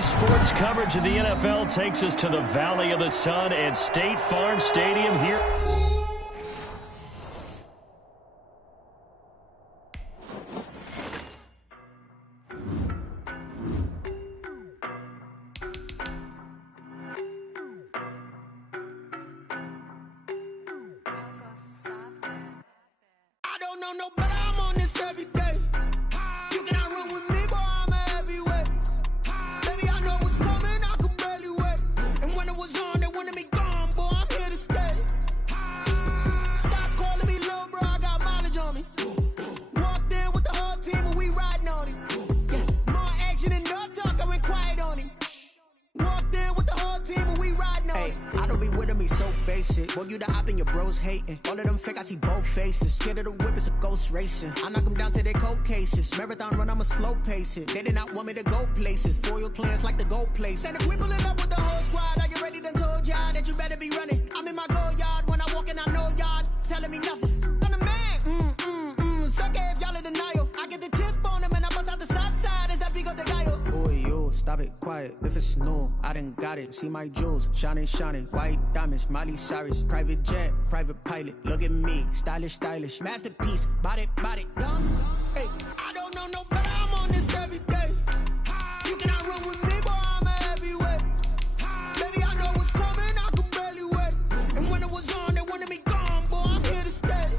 Today's sports coverage of the NFL takes us to the Valley of the Sun at State Farm Stadium here. I don't know no better, I'm on this every day. You cannot run with me, boy, I'm a heavyweight. Baby, I know what's coming, I could barely wait. And when it was on, they wanted me gone, boy, I'm here to stay. Stop calling me little bro, I got mileage on me. Walked in with the whole team and we riding on him. Yeah, more action and no talk, I went quiet on him. Walked in with the whole team and we riding on him. I don't be with me so basic. Boy, you the op and your bros hating. All of them fake, I see both faces. Scared of the whip, it's a ghost racing. I knock them down to their cold cases. Marathon run, I'ma slow pace it. They did not want me to go places. Foil plans like the gold place. And if we pulling up with the whole squad, are you ready? Done told y'all that you better be running. I'm in my go yard when I walk in, I know y'all telling me nothing. I'm the man. Suck it if y'all in denial. I get the chip on them and I bust out the south side. Is that Vigo de Gallo? Boy, you stop it, quiet. If it's new, I done got it. See my jewels, shining, shining. White diamonds, Miley Cyrus. Private jet, private pilot. Look at me, stylish, stylish. Masterpiece, body, dumb. Hey, I don't know no better, I'm on this every day. You cannot run with me, boy, I'm a heavyweight. Baby, I know what's coming, I could barely wait. And when it was on, they wanted me gone, boy, I'm here to stay.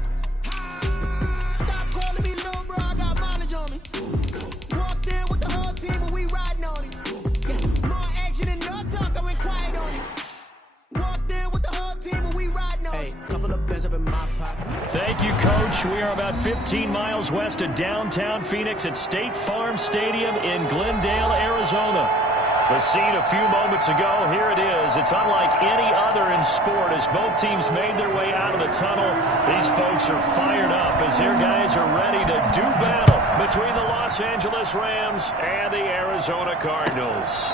Stop calling me little bro, I got mileage on me. Walked in with the whole team and we riding on him. Yeah, more action and no talk, I went quiet on him. Walked in with the whole team and we riding on him. Couple of beds up in my pocket. Thank you, Coach. We are about 15 miles west of downtown Phoenix at State Farm Stadium in Glendale, Arizona. The scene a few moments ago, here it is. It's unlike any other in sport as both teams made their way out of the tunnel. These folks are fired up as their guys are ready to do battle between the Los Angeles Rams and the Arizona Cardinals.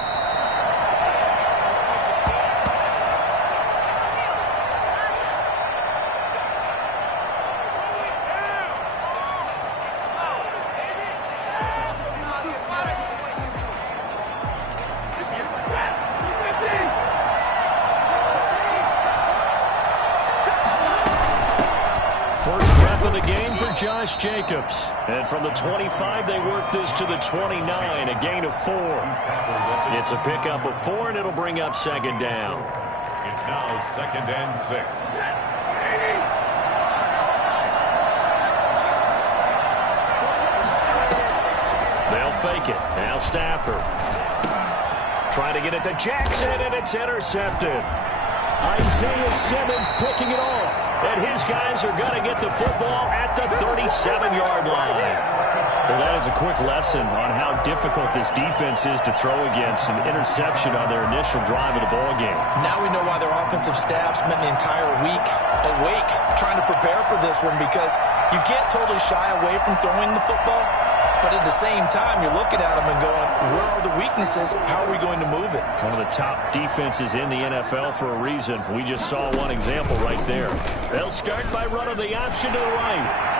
First rep of the game for Josh Jacobs. And from the 25, they work this to the 29, a gain of 4. It's a pickup of 4, and it'll bring up second down. It's now 2nd and 6. They'll fake it. Now Stafford. Trying to get it to Jackson, and it's intercepted. Isaiah Simmons picking it off. And his guys are going to get the football at the 37-yard line. Well, that is a quick lesson on how difficult this defense is to throw against an interception on their initial drive of the ballgame. Now we know why their offensive staff spent the entire week awake trying to prepare for this one, because you can't totally shy away from throwing the football. But at the same time, you're looking at them and going, where are the weaknesses? How are we going to move it? One of the top defenses in the NFL for a reason. We just saw one example right there. They'll start by running the option to the right.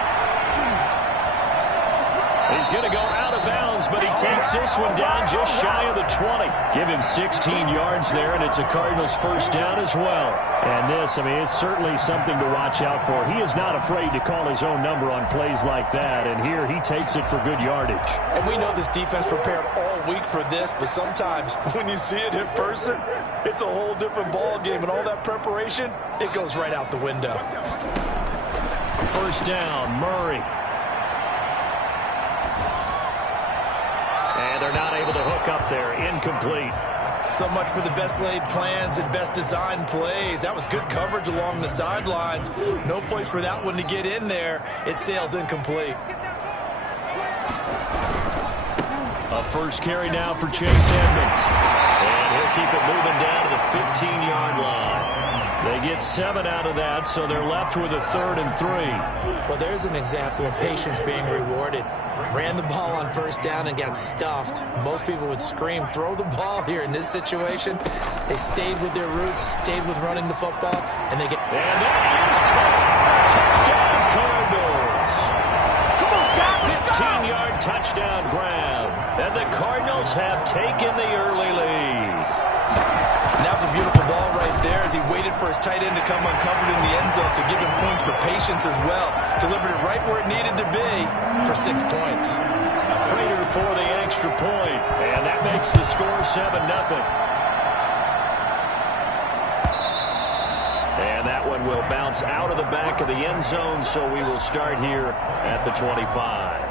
He's going to go out of bounds, but he takes this one down just shy of the 20. Give him 16 yards there, and it's a Cardinals first down as well. And this, I mean, it's certainly something to watch out for. He is not afraid to call his own number on plays like that, and here he takes it for good yardage. And we know this defense prepared all week for this, but sometimes when you see it in person, it's a whole different ball game, and all that preparation, it goes right out the window. First down, Murray. And they're not able to hook up there. Incomplete. So much for the best laid plans and best designed plays. That was good coverage along the sidelines. No place for that one to get in there. It sails incomplete. A first carry now for Chase Edmonds. And he'll keep it moving down to the 15-yard line. They get 7 out of that, so they're left with a 3rd and 3. Well, there's an example of patience being rewarded. Ran the ball on first down and got stuffed. Most people would scream, throw the ball here. In this situation, they stayed with their roots, stayed with running the football, and they get... And that is caught. Touchdown, Cardinals. 15-yard touchdown grab. And the Cardinals have taken the early lead. And that was a beautiful ball right there as he waited for his tight end to come uncovered in the end zone to give him points for patience as well. Delivered it right where it needed to be for 6 points. Prater for the extra point, and that makes the score 7-0. And that one will bounce out of the back of the end zone, so we will start here at the 25.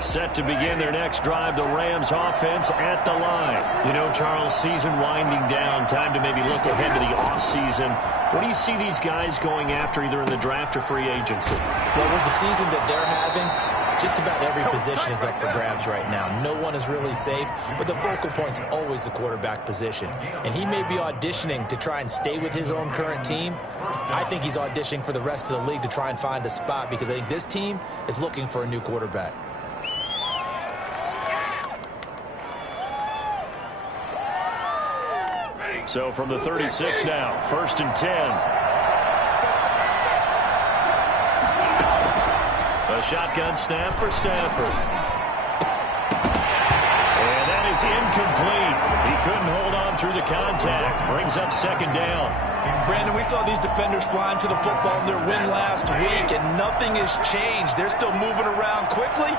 Set to begin their next drive, the Rams offense at the line. You know, Charles, season winding down, time to maybe look ahead to the offseason. What do you see these guys going after either in the draft or free agency? Well, with the season that they're having, just about every position is up for grabs right now. No one is really safe, but the focal point's always the quarterback position. And he may be auditioning to try and stay with his own current team. I think he's auditioning for the rest of the league to try and find a spot because I think this team is looking for a new quarterback. So from the 36 now, 1st and 10. A shotgun snap for Stafford. And that is incomplete. He couldn't hold on through the contact. Brings up 2nd down. Brandon, we saw these defenders flying to the football in their win last week, and nothing has changed. They're still moving around quickly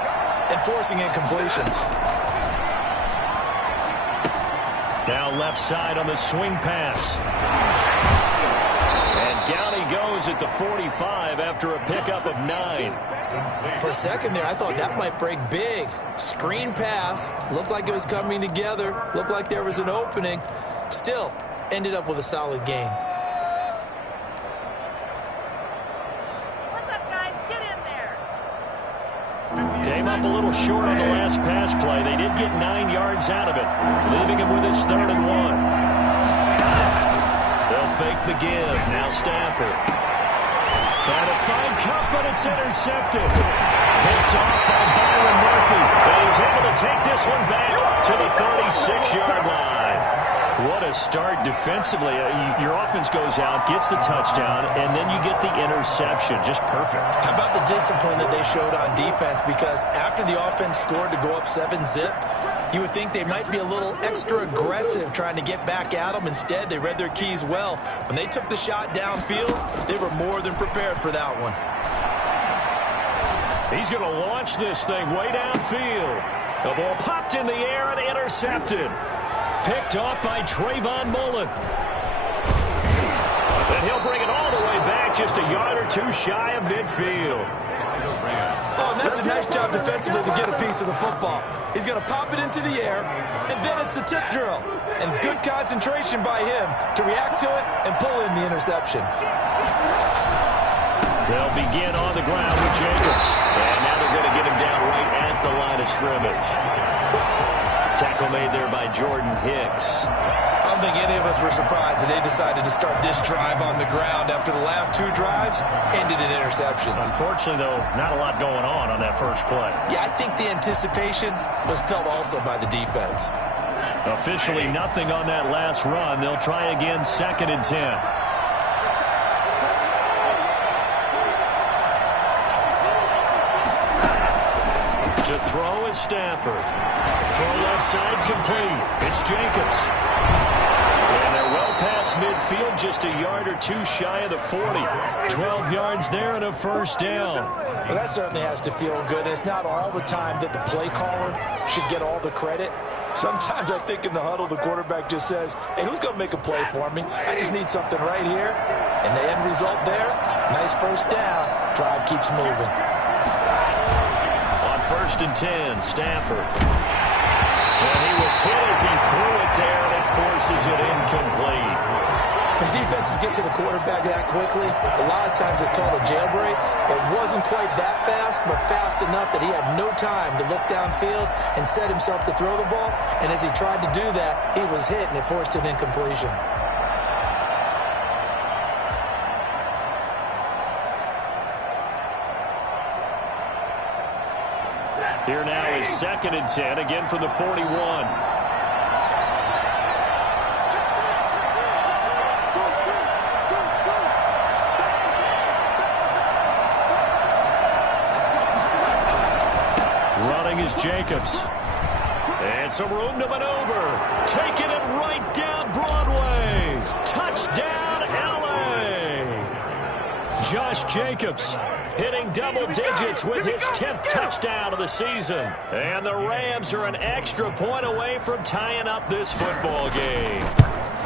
and forcing incompletions. Now left side on the swing pass. And down he goes at the 45 after a pickup of 9. For a second there, I thought that might break big. Screen pass. Looked like it was coming together. Looked like there was an opening. Still, ended up with a solid gain. What's up, guys? Get in there. Came up a little short on the last pass play. They did get 9 yards out of it, leaving him with his 3rd and 1. They'll fake the give. Now Stafford. Trying to find Cup, but it's intercepted. Picked off by Byron Murphy. And he's able to take this one back to the 36-yard line. What a start defensively. Your offense goes out, gets the touchdown, and then you get the interception. Just perfect. How about the discipline that they showed on defense? Because after the offense scored to go up 7-zip, you would think they might be a little extra aggressive trying to get back at them. Instead, they read their keys well. When they took the shot downfield, they were more than prepared for that one. He's going to launch this thing way downfield. The ball popped in the air and intercepted. Picked off by Trayvon Mullen. And he'll bring it all the way back, just a yard or 2 shy of midfield. Oh, and that's a nice job defensively to get a piece of the football. He's going to pop it into the air, and then it's the tip drill. And good concentration by him to react to it and pull in the interception. They'll begin on the ground with Jacobs. And now they're going to get him down right at the line of scrimmage. Tackle made there by Jordan Hicks. I don't think any of us were surprised that they decided to start this drive on the ground after the last 2 drives ended in interceptions. Unfortunately, though, not a lot going on that first play. Yeah, I think the anticipation was felt also by the defense. Officially nothing on that last run. They'll try again, 2nd and 10. To throw is Stafford. Throw left side complete. It's Jacobs. And they're well past midfield, just a yard or 2 shy of the 40. 12 yards there and a 1st down. Well, that certainly has to feel good. And it's not all the time that the play caller should get all the credit. Sometimes I think in the huddle, the quarterback just says, hey, who's going to make a play for me? I just need something right here. And the end result there, nice 1st down. Drive keeps moving. 1st and 10, Stafford. And he was hit as he threw it there, and it forces it incomplete. When defenses get to the quarterback that quickly, a lot of times it's called a jailbreak. It wasn't quite that fast, but fast enough that he had no time to look downfield and set himself to throw the ball. And as he tried to do that, he was hit, and it forced an incompletion. Here now is 2nd and 10, again for the 41. running is Jacobs. And some room to maneuver. Taking it right down Broadway. Touchdown, L.A. Josh Jacobs hitting double digits with his 10th touchdown of the season. And the Rams are an extra point away from tying up this football game.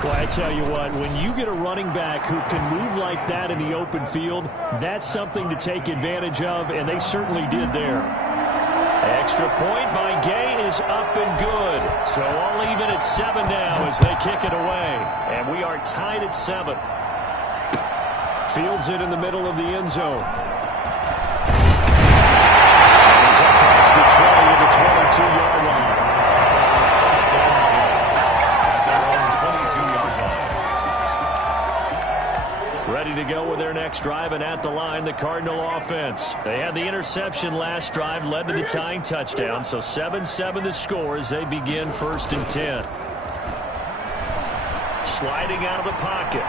Well, I tell you what, when you get a running back who can move like that in the open field, that's something to take advantage of, and they certainly did there. Extra point by Gay is up and good. So I'll leave it at 7 now as they kick it away. And we are tied at 7. Fields it in the middle of the end zone. He's up past the 20 to the 22-yard line. Ready to go with their next drive, and at the line, the Cardinal offense. They had the interception last drive, led to the tying touchdown, so 7-7 the score as they begin 1st and 10. Sliding out of the pocket.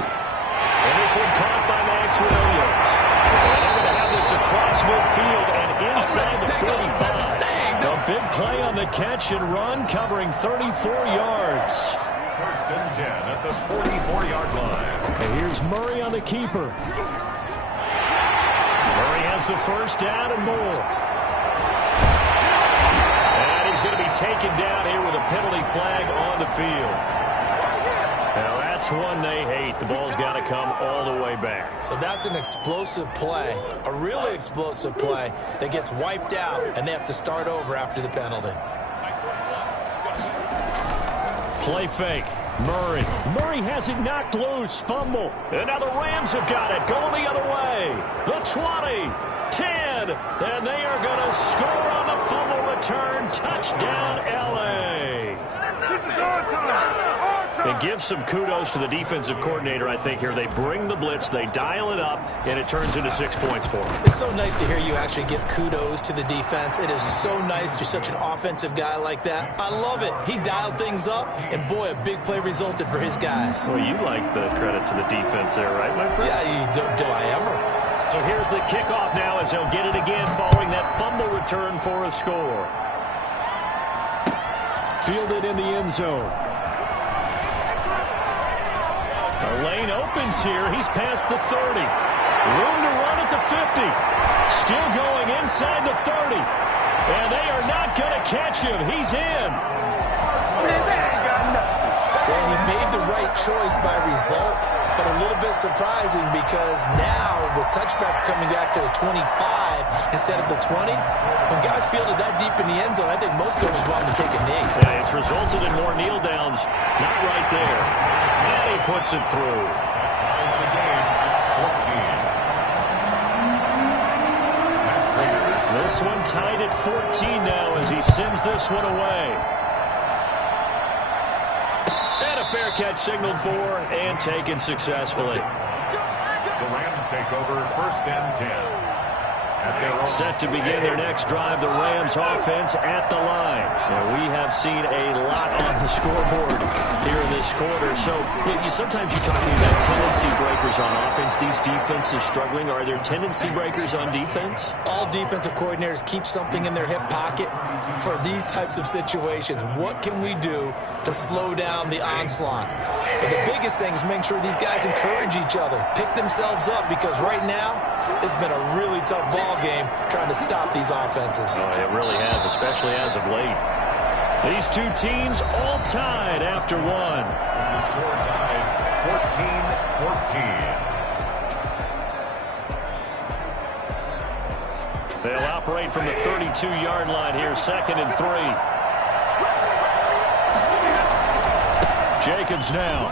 And this one caught by Max Williams. And they're going to have this across midfield and inside the 45. A big play on the catch and run, covering 34 yards. 1st and 10 at the 44-yard line. And here's Murray on the keeper. Murray has the first down and more. And he's going to be taken down here with a penalty flag on the field. Now that's one they hate. The ball's got to come all the way back. So that's an explosive play, a really explosive play that gets wiped out, and they have to start over after the penalty. Play fake. Murray. Murray has it knocked loose. Fumble. And now the Rams have got it. Going the other way. The 20. 10. And they are going to score on the fumble return. Touchdown, L.A. This is our time. And give some kudos to the defensive coordinator, I think, here. They bring the blitz, they dial it up, and it turns into 6 points for them. It's so nice to hear you actually give kudos to the defense. It is so nice. You're such an offensive guy like that. I love it. He dialed things up, and boy, a big play resulted for his guys. Well, you like the credit to the defense there, right, my friend? Yeah, do I ever? So here's the kickoff now as they'll get it again following that fumble return for a score. Fielded in the end zone. The lane opens here. He's past the 30. Room to run at the 50. Still going inside the 30. And they are not going to catch him. He's in. Well, he made the right choice by result, but a little bit surprising because now with touchbacks coming back to the 25 instead of the 20, when guys fielded that deep in the end zone, I think most coaches want them to take a knee. Yeah, it's resulted in more kneel downs. Not right there. And he puts it through. This one tied at 14 now as he sends this one away. And a fair catch signaled for and taken successfully. The Rams take over 1st and 10. Set to begin their next drive, the Rams offense at the line. Now, we have seen a lot on the scoreboard here in this quarter. So sometimes you talk to me about tendency breakers on offense. These defenses struggling. Are there tendency breakers on defense? All defensive coordinators keep something in their hip pocket for these types of situations. What can we do to slow down the onslaught? But the biggest thing is making sure these guys encourage each other, pick themselves up, because right now it's been a really tough ball game trying to stop these offenses. Oh, it really has, especially as of late. These two teams all tied after one. The score tied 14-14. They'll operate from the 32-yard line here, 2nd and 3. Jacobs now.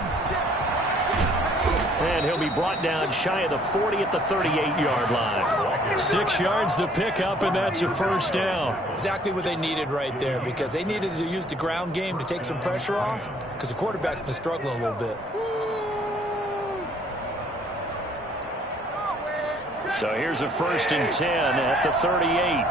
And he'll be brought down shy of the 40 at the 38-yard line. 6 yards the pickup, and that's a first down. Exactly what they needed right there, because they needed to use the ground game to take some pressure off, because the quarterback's been struggling a little bit. So here's a 1st and 10 at the 38.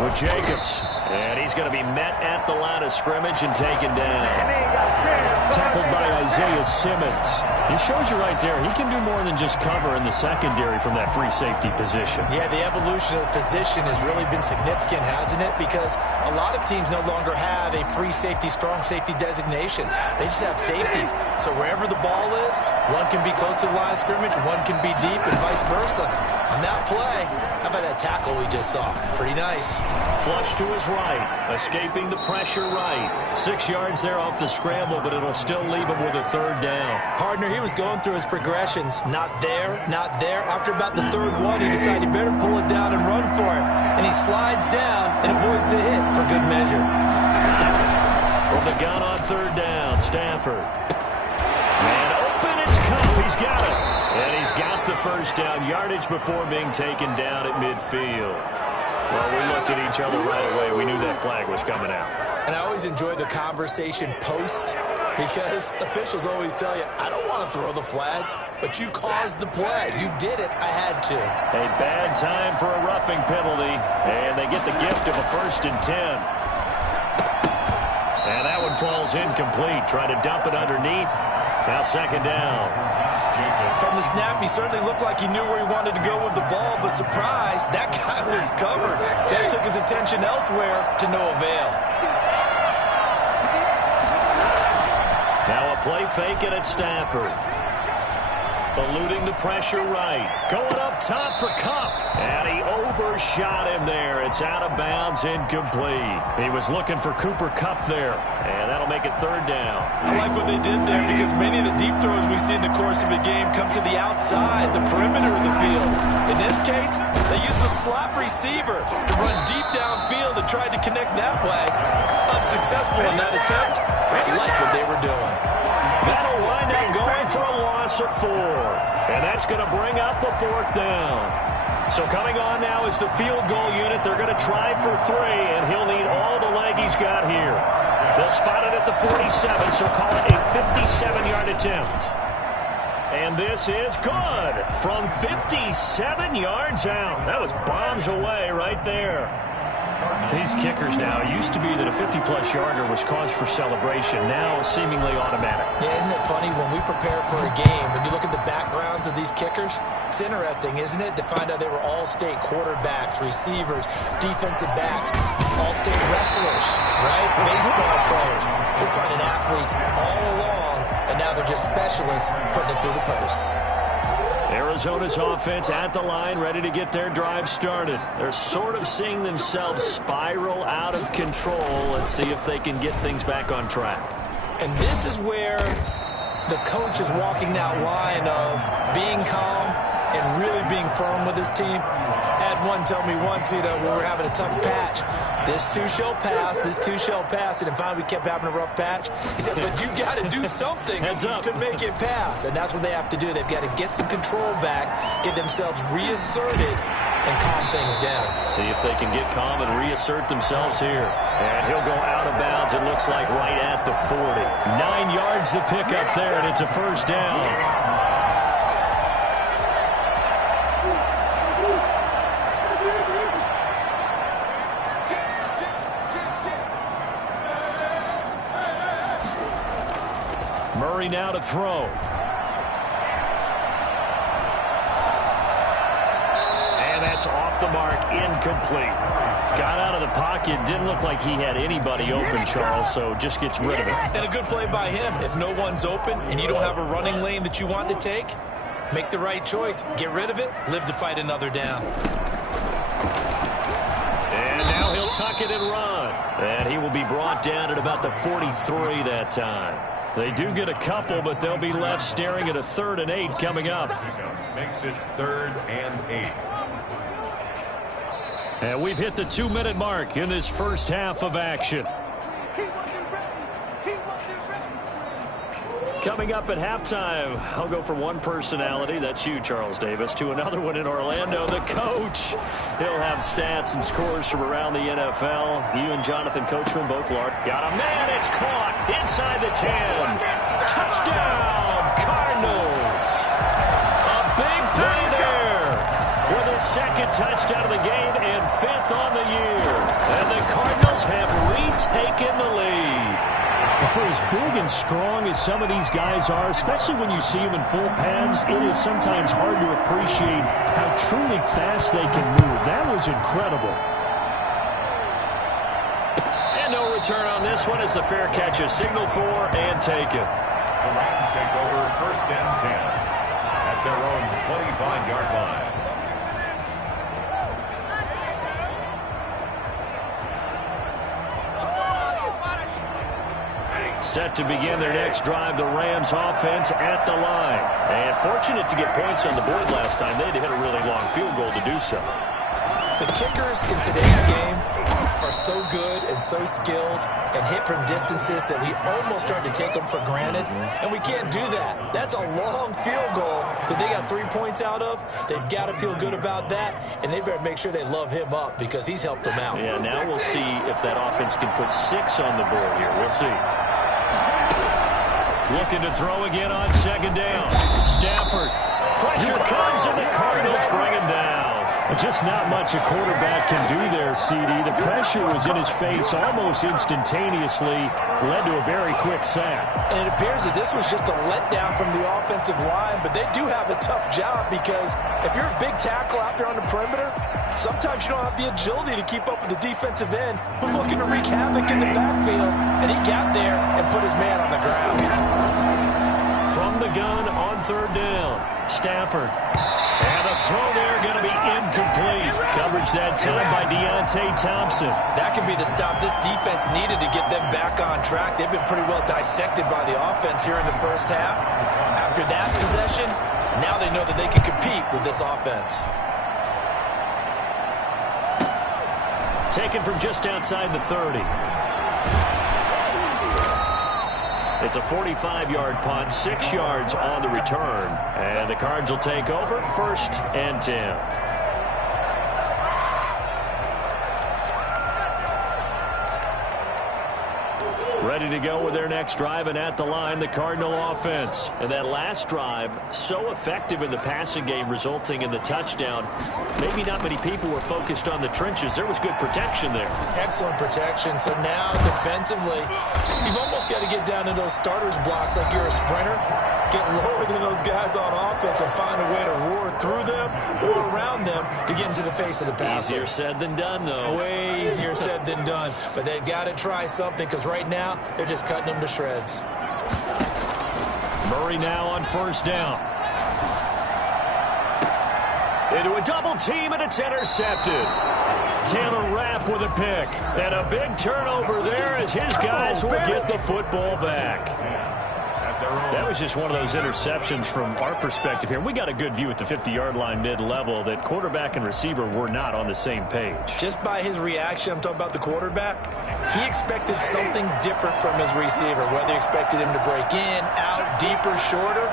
with Jacobs. And he's going to be met at the line of scrimmage and taken down. Tackled by Isaiah Simmons. He shows you right there, he can do more than just cover in the secondary from that free safety position. Yeah, the evolution of the position has really been significant, hasn't it? Because a lot of teams no longer have a free safety, strong safety designation. They just have safeties. So wherever the ball is, one can be close to the line of scrimmage, one can be deep, and vice versa. On that play, how about that tackle we just saw? Pretty nice. Flush to his right, escaping the pressure right. 6 yards there off the scramble, but it'll still leave him with a third down. Partner, he was going through his progressions. Not there, not there. After about the third one, he decided he better pull it down and run for it. And he slides down and avoids the hit for good measure. From the gun on third down, Stafford. And open, it's Cup. He's got it. And he's got the first down yardage before being taken down at midfield. Well, we looked at each other right away. We knew that flag was coming out. And I always enjoy the conversation post because officials always tell you, I don't want to throw the flag, but you caused the play. You did it. I had to. A bad time for a roughing penalty, and they get the gift of a 1st and 10. And that one falls incomplete. Try to dump it underneath. Now 2nd down. From the snap, he certainly looked like he knew where he wanted to go with the ball, but surprise, that guy was covered. So that took his attention elsewhere to no avail. Now a play fake it at Stafford. Eluding the pressure right. Going up top for Cup. And he overshot him there. It's out of bounds, incomplete. He was looking for Cooper Kupp there. And that'll make it 3rd down. I like what they did there because many of the deep throws we see in the course of a game come to the outside, the perimeter of the field. In this case, they used a slot receiver to run deep downfield and tried to connect that way. Unsuccessful in that attempt. I like what they were doing. That'll wind up going for a loss of 4. And that's going to bring up a 4th down. So coming on now is the field goal unit. They're going to try for 3, and he'll need all the leg he's got here. They'll spot it at the 47, so call it a 57-yard attempt. And this is good from 57 yards out. That was bombs away right there. These kickers now, it used to be that a 50-plus yarder was cause for celebration. Now seemingly automatic. Yeah, isn't it funny when we prepare for a game, when you look at the backgrounds of these kickers, it's interesting, isn't it, to find out they were all-state quarterbacks, receivers, defensive backs, all-state wrestlers, right? Baseball players. We're finding athletes all along, and now they're just specialists putting it through the posts. Arizona's offense at the line, ready to get their drive started. They're sort of seeing themselves spiral out of control. Let's see if they can get things back on track. And this is where the coach is walking that line of being calm and really being firm with his team. I had one tell me once, when we were having a tough patch, this too shall pass, this too shall pass. And finally we kept having a rough patch. He said, but you got to do something to make it pass. And that's what they have to do. They've got to get some control back, get themselves reasserted, and calm things down. See if they can get calm and reassert themselves here. And he'll go out of bounds, it looks like, right at the 40. 9 yards to pick up there, and it's a 1st down. Murray now to throw. And that's off the mark, incomplete. Got out of the pocket, didn't look like he had anybody open, Charles, so just gets rid of it. And a good play by him. If no one's open and you don't have a running lane that you want to take, make the right choice. Get rid of it, live to fight another down. And now he'll tuck it and run. And he will be brought down at about the 43 that time. They do get a couple, but they'll be left staring at a 3rd and 8 coming up. Makes it 3rd and 8. And we've hit the 2-minute mark in this first half of action. Coming up at halftime, I'll go from one personality, that's you, Charles Davis, to another one in Orlando, the coach. He'll have stats and scores from around the NFL. You and Jonathan Coachman both large. Got a man, it's caught inside the 10. Touchdown, Cardinals. A big play there with his 2nd touchdown of the game and 5th on the year. and strong as some of these guys are, especially when you see them in full pads, it is sometimes hard to appreciate how truly fast they can move. That was incredible. And no return on this one as the fair catch is signaled for and taken. The Rams take over 1st and 10 at their own 25-yard line. Set to begin their next drive, the Rams offense at the line. And fortunate to get points on the board last time. They had to hit a really long field goal to do so. The kickers in today's game are so good and so skilled and hit from distances that we almost start to take them for granted, and we can't do that. That's a long field goal that they got 3 points out of. They've got to feel good about that, and they better make sure they love him up because he's helped them out. Yeah, now we'll see if that offense can put 6 on the board here. We'll see. Looking to throw again on 2nd down. Stafford. Pressure comes, and the Cardinals bring him down. Just not much a quarterback can do there, CD. The pressure was in his face almost instantaneously, led to a very quick sack. And it appears that this was just a letdown from the offensive line, but they do have a tough job because if you're a big tackle out there on the perimeter, sometimes you don't have the agility to keep up with the defensive end who's looking to wreak havoc in the backfield, and he got there and put his man on the ground. From the gun on 3rd down, Stafford. And the throw there going to be incomplete. Coverage that time by Deontay Thompson. That could be the stop this defense needed to get them back on track. They've been pretty well dissected by the offense here in the first half. After that possession, now they know that they can compete with this offense. Taken from just outside the 30. It's a 45-yard punt, 6 yards on the return. And the Cards will take over 1st and 10. Ready to go with their next drive, and at the line, the Cardinal offense. And that last drive, so effective in the passing game, resulting in the touchdown. Maybe not many people were focused on the trenches. There was good protection there. Excellent protection. So now, defensively, you've almost got to get down to those starters blocks like you're a sprinter. Get lower than those guys on offense and find a way to roar through them or around them to get into the face of the passer. Easier said than done, though. Way easier said than done. But they've got to try something because right now, they're just cutting them to shreds. Murray now on 1st down. Into a double team, and it's intercepted. Taylor Rapp with a pick. And a big turnover there as his guys will get the football back. That was just one of those interceptions from our perspective here. We got a good view at the 50-yard line mid-level that quarterback and receiver were not on the same page. Just by his reaction, I'm talking about the quarterback, he expected something different from his receiver, whether he expected him to break in, out, deeper, shorter.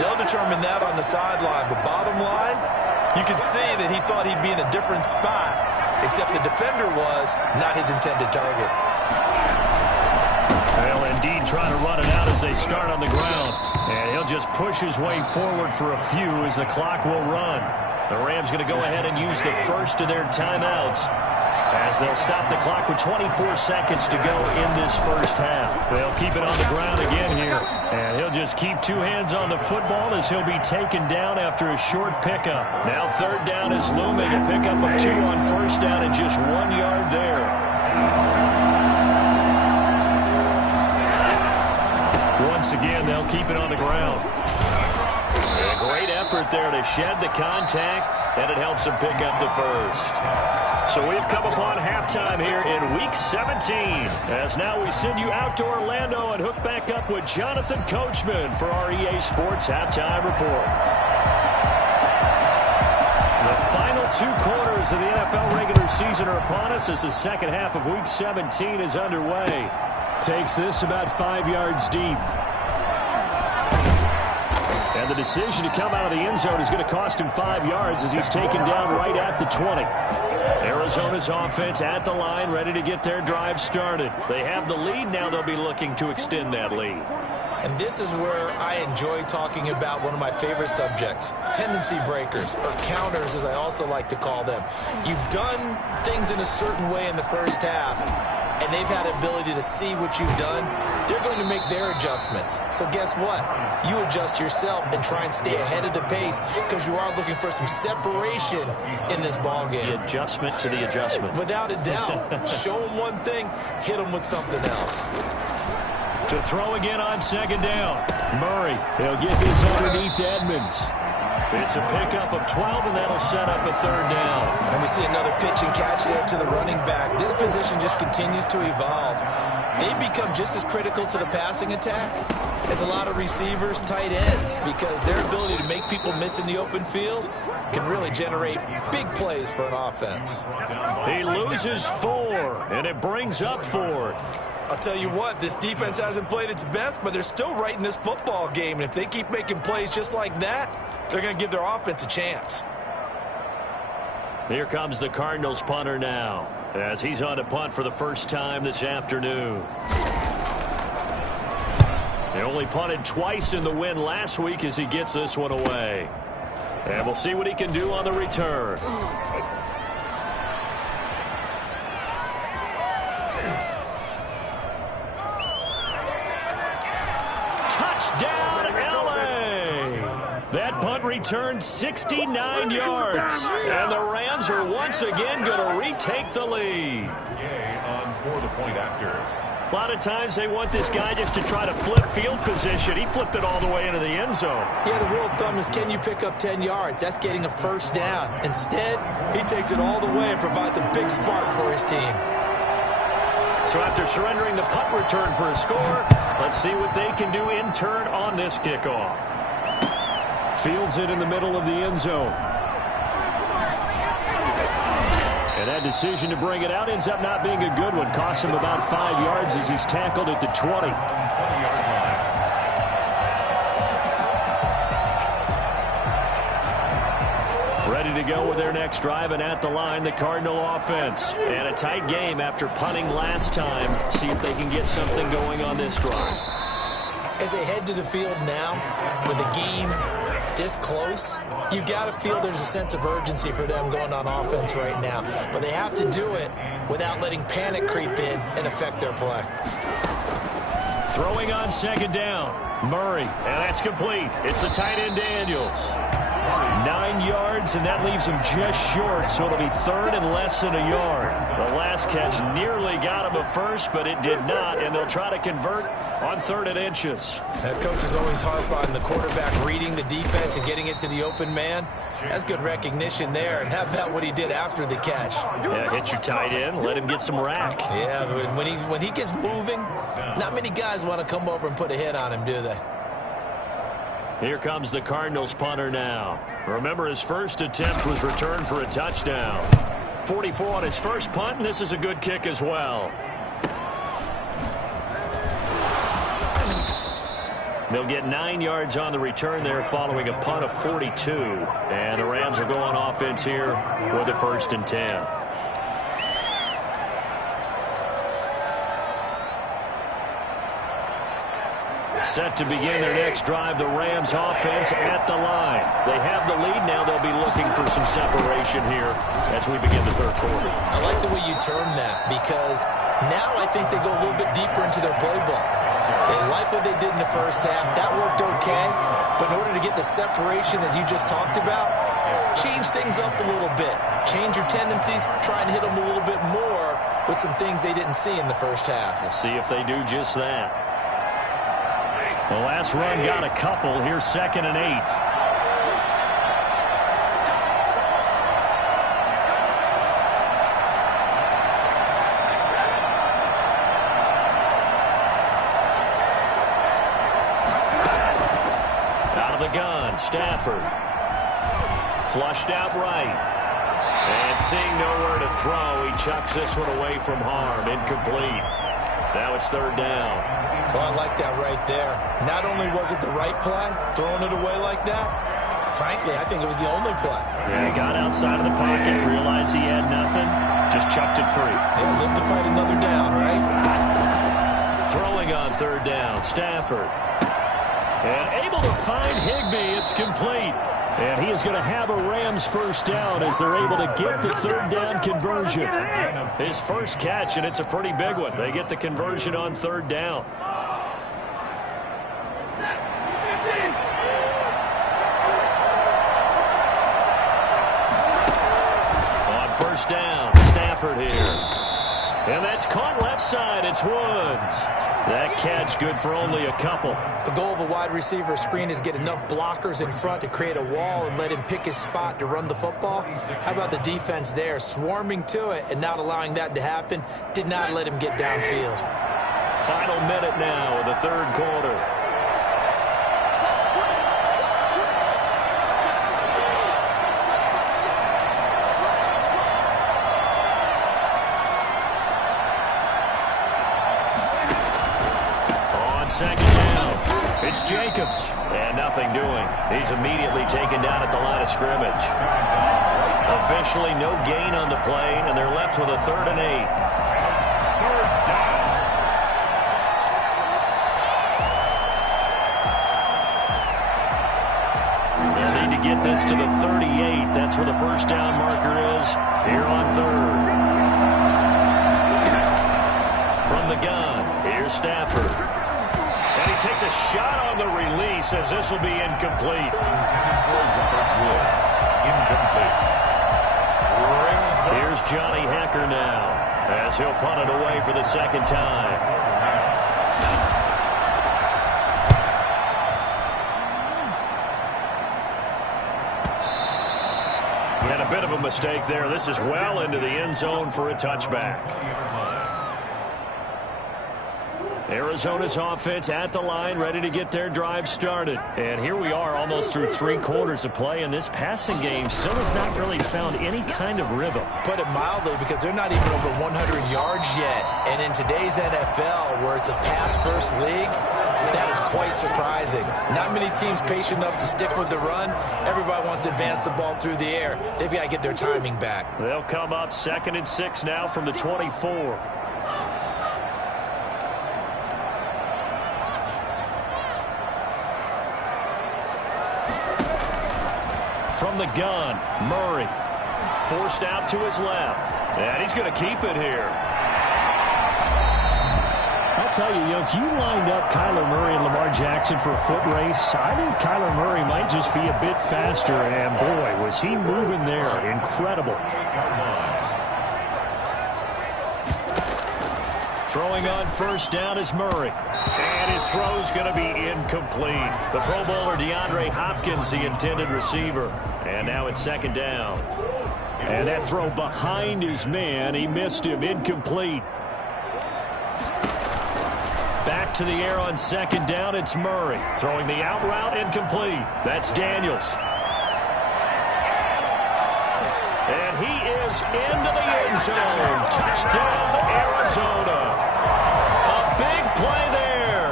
They'll determine that on the sideline. But bottom line, you could see that he thought he'd be in a different spot, except the defender was not his intended target. They'll indeed try to run it out as they start on the ground. And he'll just push his way forward for a few as the clock will run. The Rams going to go ahead and use the first of their timeouts as they'll stop the clock with 24 seconds to go in this first half. They'll keep it on the ground again here. And he'll just keep 2 hands on the football as he'll be taken down after a short pickup. Now 3rd down is looming. A pickup of 2 on 1st down and just 1 yard there. Once again, they'll keep it on the ground. A great effort there to shed the contact, and it helps them pick up the first. So we've come upon halftime here in Week 17. As now we send you out to Orlando and hook back up with Jonathan Coachman for our EA Sports Halftime Report. The final 2 quarters of the NFL regular season are upon us as the second half of Week 17 is underway. Takes this about 5 yards deep. And the decision to come out of the end zone is going to cost him 5 yards as he's taken down right at the 20. Arizona's offense at the line, ready to get their drive started. They have the lead. Now they'll be looking to extend that lead. And this is where I enjoy talking about one of my favorite subjects, tendency breakers, or counters as I also like to call them. You've done things in a certain way in the first half, and they've had the ability to see what you've done, they're going to make their adjustments. So guess what? You adjust yourself and try and stay ahead of the pace because you are looking for some separation in this ball game. The adjustment to the adjustment. Without a doubt. Show them one thing, hit them with something else. To throw again on second down. Murray, he'll get this underneath to Edmonds. It's a pickup of 12, and that'll set up a third down. And we see another pitch and catch there to the running back. This position just continues to evolve. They become just as critical to the passing attack as a lot of receivers, tight ends, because their ability to make people miss in the open field can really generate big plays for an offense. He loses 4, and it brings up 4th. I'll tell you what, this defense hasn't played its best, but they're still right in this football game. And if they keep making plays just like that, they're going to give their offense a chance. Here comes the Cardinals punter now, as he's on to punt for the first time this afternoon. They only punted twice in the win last week as he gets this one away. And we'll see what he can do on the return. Touchdown, LA! That punt returned 69 yards. And the Rams are once again going to retake the lead. For the point after. A lot of times they want this guy just to try to flip field position. He flipped it all the way into the end zone. Yeah, the rule of thumb is, can you pick up 10 yards? That's getting a first down. Instead, he takes it all the way and provides a big spark for his team. So after surrendering the punt return for a score, let's see what they can do in turn on this kickoff. Fields it in the middle of the end zone. And that decision to bring it out ends up not being a good one. Costs him about 5 yards as he's tackled at the 20. Ready to go with their next drive, and at the line, the Cardinal offense. And a tight game after punting last time. See if they can get something going on this drive. As they head to the field now, with the game this close, you've got to feel there's a sense of urgency for them going on offense right now. But they have to do it without letting panic creep in and affect their play. Throwing on second down. Murray, and that's complete. It's the tight end Daniels. 9 yards, and that leaves him just short, so it'll be third and less than a yard. The last catch nearly got him a first, but it did not, and they'll try to convert on 3rd and inches. That coach is always harp on the quarterback reading the defense and getting it to the open man. That's good recognition there, and how about what he did after the catch? Yeah, hit your tight end, let him get some rack. Yeah, but when he gets moving, not many guys want to come over and put a hit on him, do they? Here comes the Cardinals punter now. Remember, his first attempt was returned for a touchdown. 44 on his first punt, and this is a good kick as well. They'll get 9 yards on the return there following a punt of 42. And the Rams are going offense here with a 1st and 10. Set to begin their next drive, the Rams offense at the line. They have the lead now. They'll be looking for some separation here as we begin the 3rd quarter. I like the way you term that, because now I think they go a little bit deeper into their playbook. They like what they did in the first half. That worked okay. But in order to get the separation that you just talked about, change things up a little bit. Change your tendencies. Try and hit them a little bit more with some things they didn't see in the first half. We'll see if they do just that. The last run got a couple. Here's 2nd and 8. Out of the gun, Stafford. Flushed out right. And seeing nowhere to throw, he chucks this one away from harm. Incomplete. Now it's 3rd down. Well, I like that right there. Not only was it the right play, throwing it away like that, frankly, I think it was the only play. Yeah, he got outside of the pocket, realized he had nothing, just chucked it free. Yeah, live to fight another down, right? Throwing on 3rd down, Stafford. And able to find Higbee. It's complete. And he is going to have a Rams first down as they're able to get the third down conversion. His first catch, and it's a pretty big one. They get the conversion on third down. On first down, Stafford here. And that's caught left side. It's Woods. That catch good for only a couple. The goal of a wide receiver screen is get enough blockers in front to create a wall and let him pick his spot to run the football. How about the defense there, swarming to it and not allowing that to happen? Did not let him get downfield. Final minute now of the third quarter. Second down. It's Jacobs. And nothing doing. He's immediately taken down at the line of scrimmage. Officially no gain on the play, and they're left with a 3rd and 8. They'll need to get this to the 38. That's where the first down marker is here on 3rd. From the gun, here's Stafford. And he takes a shot on the release as this will be incomplete. Here's Johnny Hecker now as he'll punt it away for the second time. And a bit of a mistake there. This is well into the end zone for a touchback. Arizona's offense at the line, ready to get their drive started. And here we are almost through 3 quarters of play, and this passing game still has not really found any kind of rhythm. Put it mildly, because they're not even over 100 yards yet. And in today's NFL, where it's a pass-first league, that is quite surprising. Not many teams patient enough to stick with the run. Everybody wants to advance the ball through the air. They've got to get their timing back. They'll come up 2nd and 6 now from the 24. From the gun, Murray. Forced out to his left. And he's going to keep it here. I'll tell you, if you lined up Kyler Murray and Lamar Jackson for a foot race, I think Kyler Murray might just be a bit faster. And, boy, was he moving there. Incredible. Throwing on first down is Murray. And his throw's going to be incomplete. The Pro Bowler DeAndre Hopkins, the intended receiver. And now it's 2nd down. And that throw behind his man, he missed him. Incomplete. Back to the air on 2nd down, it's Murray. Throwing the out route, incomplete. That's Daniels. And he is into the end zone. Touchdown, Arizona. A big play there.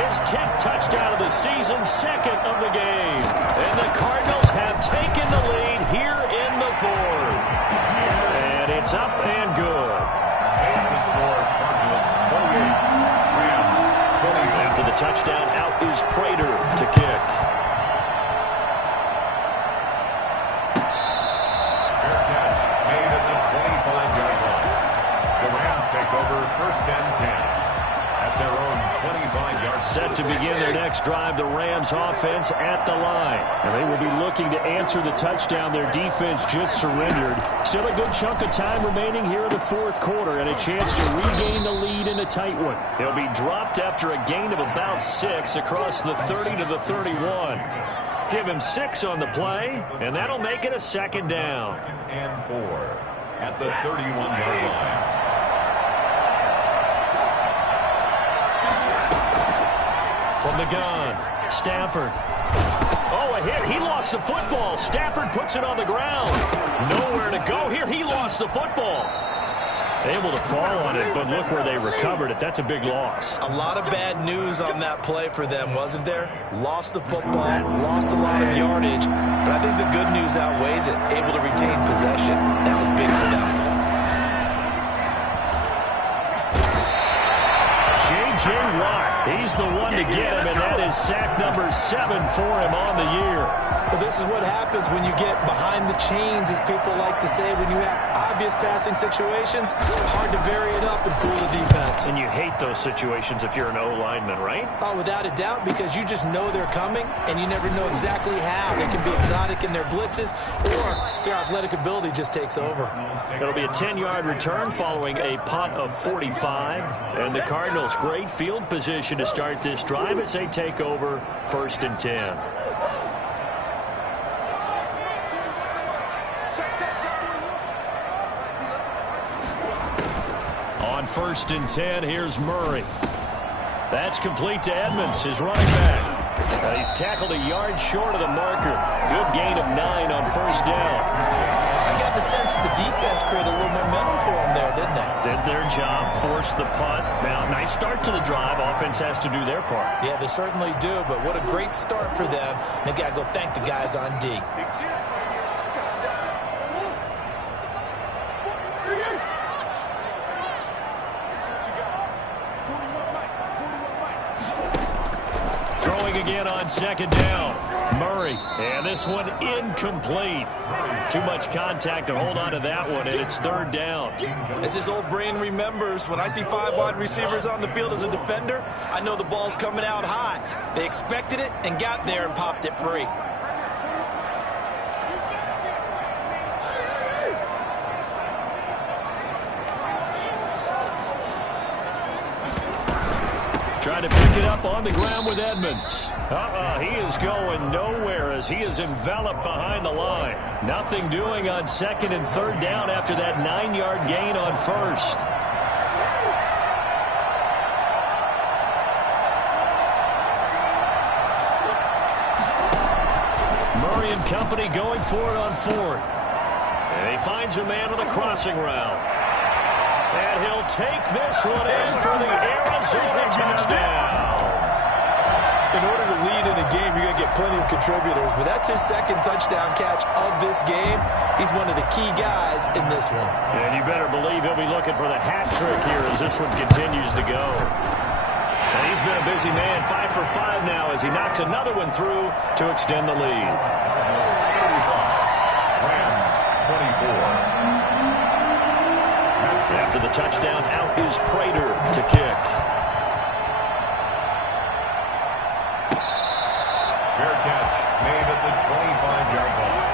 His 10th touchdown of the season, 2nd of the game. And the Cardinals have taken the lead here in the 4th. And it's up and good. After the touchdown, out is Prater to kick. Fair catch made at the 25-yard line. The Rams take over 1st and 10 at their own 25-yard. Set to begin their next drive, the Rams offense at the line. And they will be looking to answer the touchdown their defense just surrendered. Still a good chunk of time remaining here in the 4th quarter and a chance to regain the lead in a tight one. He'll be dropped after a gain of about 6 across the 30 to the 31. Give him 6 on the play, and that'll make it a 2nd down. 2nd and 4 at the 31-yard line. From the gun, Stafford. Oh, a hit. He lost the football. Stafford puts it on the ground. Nowhere to go here. He lost the football. Able to fall on it, but look where they recovered it. That's a big loss. A lot of bad news on that play for them, wasn't there? Lost the football, lost a lot of yardage, but I think the good news outweighs it. Able to retain possession. That was big for them. J.J. Watt, he's the one to get him, and that is sack number 7 for him on the year. Well, this is what happens when you get behind the chains, as people like to say. When you have obvious passing situations, hard to vary it up and fool the defense. And you hate those situations if you're an O-lineman, right? Oh, without a doubt, because you just know they're coming, and you never know exactly how. They can be exotic in their blitzes, or their athletic ability just takes over. It'll be a 10-yard return following a punt of 45. And the Cardinals, great field position to start this drive as they take over 1st and 10. On 1st and 10, here's Murray. That's complete to Edmonds, his running back. He's tackled a yard short of the marker. Good gain of 9 on 1st down. I got the sense that the defense created a little momentum for them there, didn't they? Did their job, forced the punt. Now, nice start to the drive. Offense has to do their part. Yeah, they certainly do, but what a great start for them. They got to go thank the guys on D. Again on 2nd down. Murray. And this one incomplete. Too much contact to hold on to that one, and it's 3rd down. As his old brain remembers, when I see 5 wide receivers on the field as a defender, I know the ball's coming out high. They expected it and got there and popped it free. Trying to pick it up on the ground with Edmonds. He is going nowhere as he is enveloped behind the line. Nothing doing on 2nd and 3rd down after that 9-yard gain on 1st. Murray and company going for it on 4th. And he finds a man on the crossing route. And he'll take this one in for the Arizona touchdown. In order to lead in a game, you're going to get plenty of contributors, but that's his 2nd touchdown catch of this game. He's one of the key guys in this one. And you better believe he'll be looking for the hat trick here as this one continues to go. And he's been a busy man, 5 for 5 now as he knocks another one through to extend the lead. Rams 24. After the touchdown, out is Prater to kick. Fair catch made at the 25-yard line.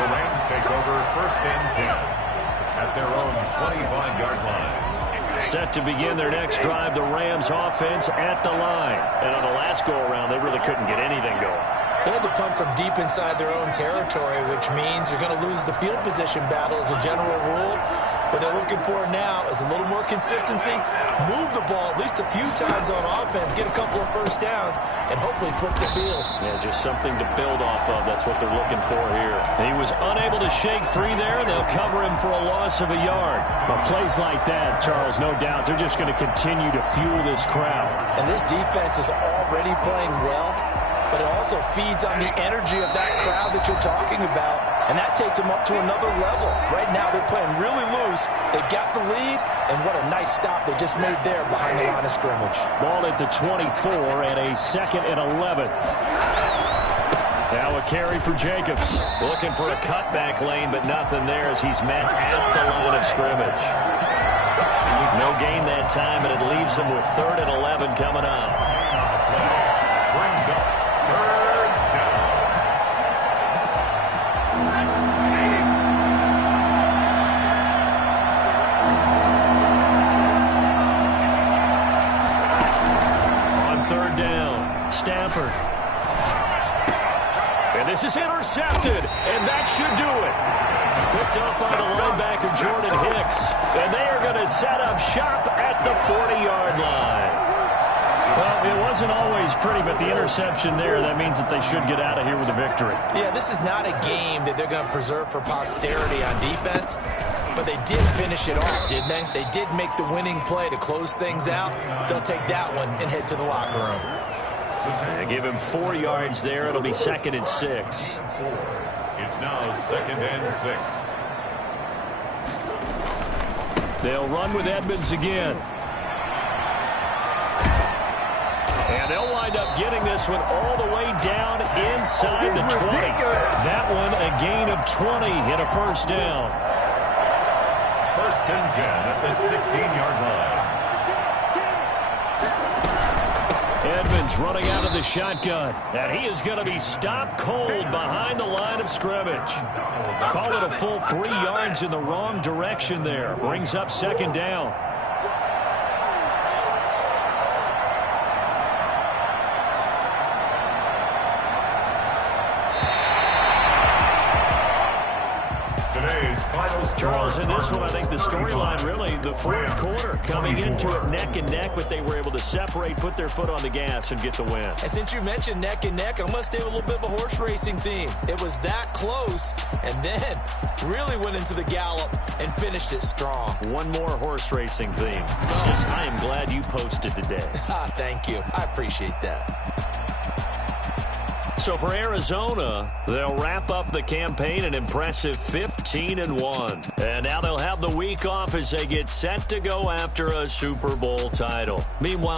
The Rams take over 1st and 10 at their own 25-yard line. Set to begin their next drive, the Rams offense at the line. And on the last go-around, they really couldn't get anything going. They had to punt from deep inside their own territory, which means you're going to lose the field position battle as a general rule. What they're looking for now is a little more consistency, move the ball at least a few times on offense, get a couple of 1st downs, and hopefully flip the field. Yeah, just something to build off of. That's what they're looking for here. He was unable to shake free there, and they'll cover him for a loss of a yard. But plays like that, Charles, no doubt, they're just going to continue to fuel this crowd. And this defense is already playing well, but it also feeds on the energy of that crowd that you're talking about, and that takes them up to another level. Right now, they're playing really loose. They've got the lead, and what a nice stop they just made there behind the line of scrimmage. Ball at the 24 and a 2nd and 11. Now a carry for Jacobs. Looking for a cutback lane, but nothing there as he's met at the line of scrimmage. No gain that time, and it leaves him with 3rd and 11 coming up. Brings up 3rd down. On 3rd down, Stafford. And this is intercepted, and that should do it. Picked up by the linebacker, Jordan Hicks. And they are going to set up shop at the 40-yard line. Well, it wasn't always pretty, but the interception there, that means that they should get out of here with a victory. Yeah, this is not a game that they're going to preserve for posterity on defense, but they did finish it off, didn't they? They did make the winning play to close things out. They'll take that one and head to the locker room. They give him 4 yards there. It'll be 2nd and 6. It's now 2nd and 6. They'll run with Edmonds again. And they'll wind up getting this one all the way down inside the 20. That one a gain of 20 and a first down. First and 10 at the 16-yard line. Edmonds running out of the shotgun, and he is going to be stopped cold behind the line of scrimmage. Call it a full 3 yards in the wrong direction there. Brings up second down. Charles, in this one, I think the storyline really, the fourth quarter, coming into it neck and neck, but they were able to separate, put their foot on the gas, and get the win. And since you mentioned neck and neck, I'm going to stay with a little bit of a horse racing theme. It was that close, and then really went into the gallop and finished it strong. One more horse racing theme. I am glad you posted today. Thank you. I appreciate that. So for Arizona, they'll wrap up the campaign an impressive 15-1. And now they'll have the week off as they get set to go after a Super Bowl title. Meanwhile,